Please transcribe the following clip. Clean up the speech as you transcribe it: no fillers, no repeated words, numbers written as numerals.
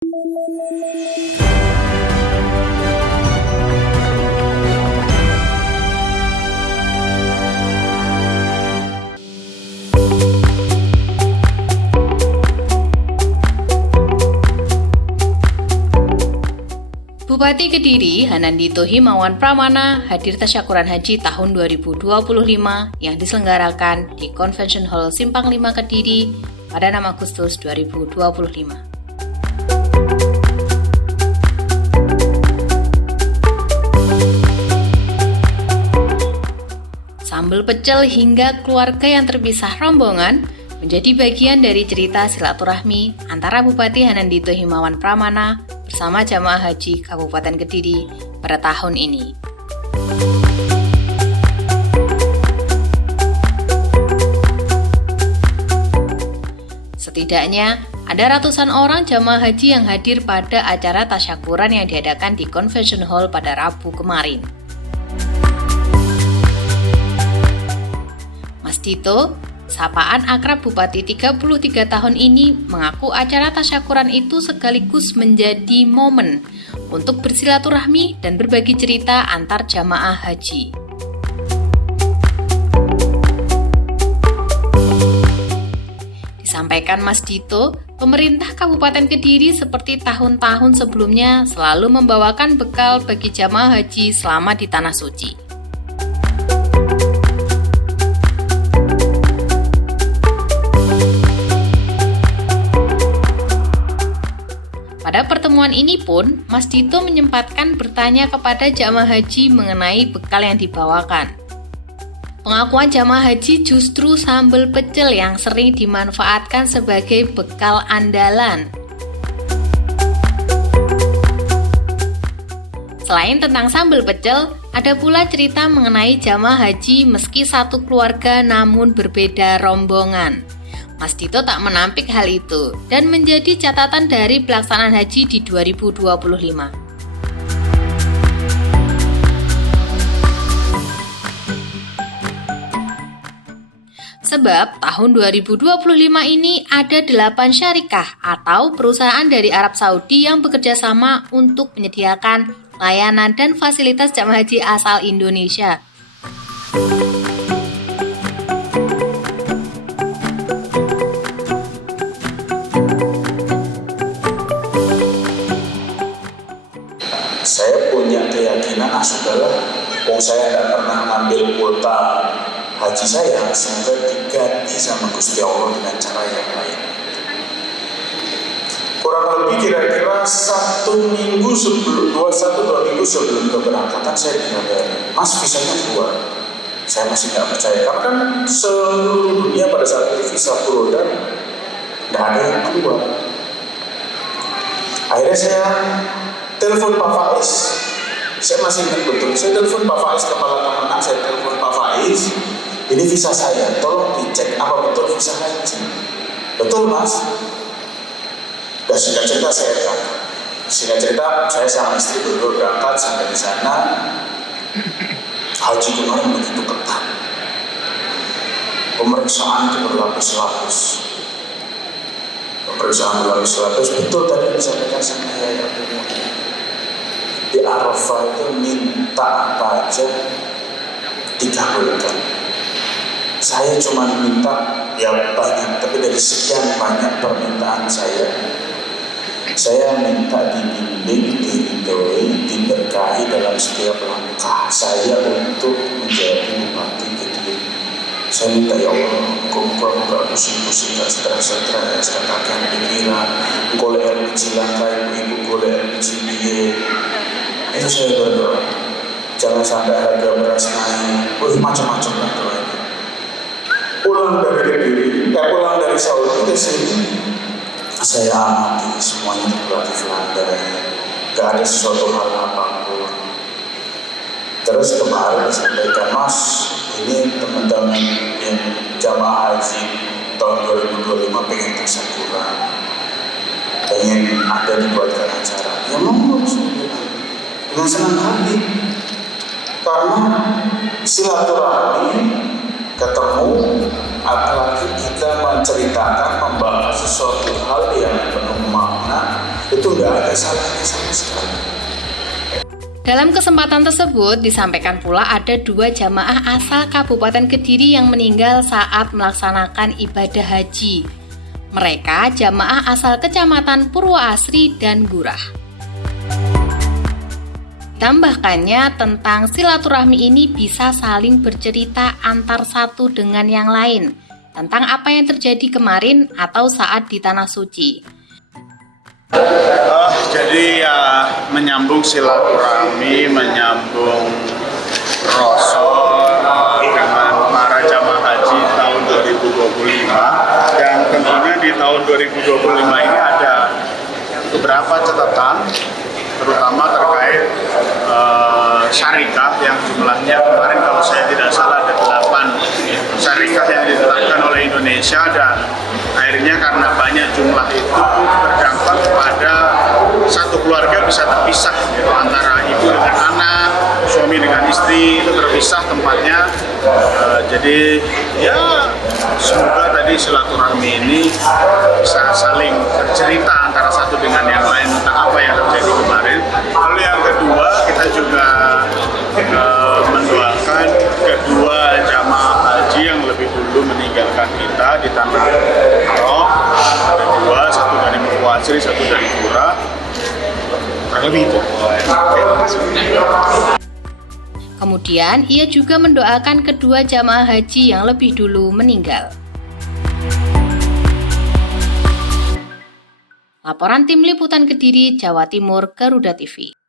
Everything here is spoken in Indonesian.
Bupati Kediri Hanandito Himawan Pramana hadir tasyakuran haji tahun 2025 yang diselenggarakan di Convention Hall Simpang 5 Kediri pada 6 Agustus 2025. Sambal pecel hingga keluarga yang terpisah rombongan menjadi bagian dari cerita silaturahmi antara Bupati Hanandito Himawan Pramana bersama jamaah haji Kabupaten Kediri pada tahun ini. Setidaknya ada ratusan orang jamaah haji yang hadir pada acara tasyakuran yang diadakan di Convention Hall pada Rabu kemarin. Mas Dito, sapaan akrab Bupati 33 tahun ini, mengaku acara tasyakuran itu sekaligus menjadi momen untuk bersilaturahmi dan berbagi cerita antar jamaah haji. Disampaikan Mas Dito, pemerintah Kabupaten Kediri seperti tahun-tahun sebelumnya selalu membawakan bekal bagi jamaah haji selama di Tanah Suci. Pada pertemuan ini pun, Mas Dito menyempatkan bertanya kepada jamaah haji mengenai bekal yang dibawakan. Pengakuan jamaah haji justru sambal pecel yang sering dimanfaatkan sebagai bekal andalan. Selain tentang sambal pecel, ada pula cerita mengenai jamaah haji meski satu keluarga namun berbeda rombongan. Mas Dito tak menampik hal itu dan menjadi catatan dari pelaksanaan haji di 2025. Sebab tahun 2025 ini ada 8 syarikah atau perusahaan dari Arab Saudi yang bekerja sama untuk menyediakan layanan dan fasilitas jamaah haji asal Indonesia. Saya punya keyakinan, sudahlah, saya tidak pernah ngambil kuota haji saya, semoga diganti sama Gusti Allah dengan cara yang lain. Kurang lebih kira-kira 1 minggu sebelum 2 minggu sebelum keberangkatan saya dikabari, Mas visanya keluar. Saya masih nggak percaya, karena kan seluruh dunia pada saat itu visa Furoda nggak ada yang keluar. Akhirnya saya telepon Pak Faiz, saya masih ingat betul. Saya telepon Pak Faiz, kepala kemenang, saya telepon Pak Faiz, ini visa saya, tolong dicek apa betul visa haji. Betul Mas? Dan singkat cerita saya sama istri berdua berangkat sampai di sana. Haji kemarin begitu ketat, pemeriksaan itu berlapis-lapis. Betul tadi disampaikan sama saya. Di Arafah itu minta apa aja dikabulkan. Saya cuma minta ya banyak, tapi dari sekian banyak permintaan saya minta dibimbing, diridhoi, diberkahi dalam setiap langkah saya untuk menjadi Bupati Kediri. Saya minta ya Allah, Engkau gak pusing-pusing, gak stres, gak kakek pikiran, Engkau leher cilangkai, ibu leher cilie. Itu saya berdoa, jangan sampai harga beras naik, macam-macam lah doanya. Pulang dari Saudi ke sini, saya amati semuanya relatif landai, gak ada sesuatu hal apapun. Terus kemarin disampaikan, Mas, ini teman-teman yang jamaah haji tahun 2025 pengen tasyakuran, pengen ada dibuatkan acara. Ya monggo, dengan senang hati, karena silaturahmi, ketemu, apalagi kita menceritakan, membahas sesuatu hal yang penuh makna, Itu nggak ada salahnya sama sekali. Dalam kesempatan tersebut disampaikan pula ada 2 jamaah asal Kabupaten Kediri yang meninggal saat melaksanakan ibadah haji. Mereka jamaah asal Kecamatan Purwoasri dan Gurah. Tambahkannya tentang silaturahmi ini bisa saling bercerita antar satu dengan yang lain tentang apa yang terjadi kemarin atau saat di Tanah Suci. Jadi ya menyambung silaturahmi, menyambung Rasul dengan para jamaah haji tahun 2025, dan tentunya di tahun 2025 ini ada beberapa catatan, terutama terkait syarikah yang jumlahnya kemarin kalau saya tidak salah ada 8 syarikah yang ditetapkan oleh Indonesia, dan akhirnya karena banyak jumlah itu berdampak kepada satu keluarga bisa terpisah gitu, antara ibu dengan anak, suami dengan istri itu terpisah tempatnya. Jadi ya semoga tadi silaturahmi ini bisa saling bercerita antara satu dengan yang lain tentang apa yang terjadi kemarin. Lalu yang kedua, kita juga mendoakan kedua jamaah haji yang lebih dulu meninggalkan kita di Tanah Haram. Ada 2, satu dari Purwoasri, satu dari Gurah. Lebih itu. Kemudian ia juga mendoakan kedua jamaah haji yang lebih dulu meninggal. Laporan Tim Liputan Kediri, Jawa Timur, Garuda TV.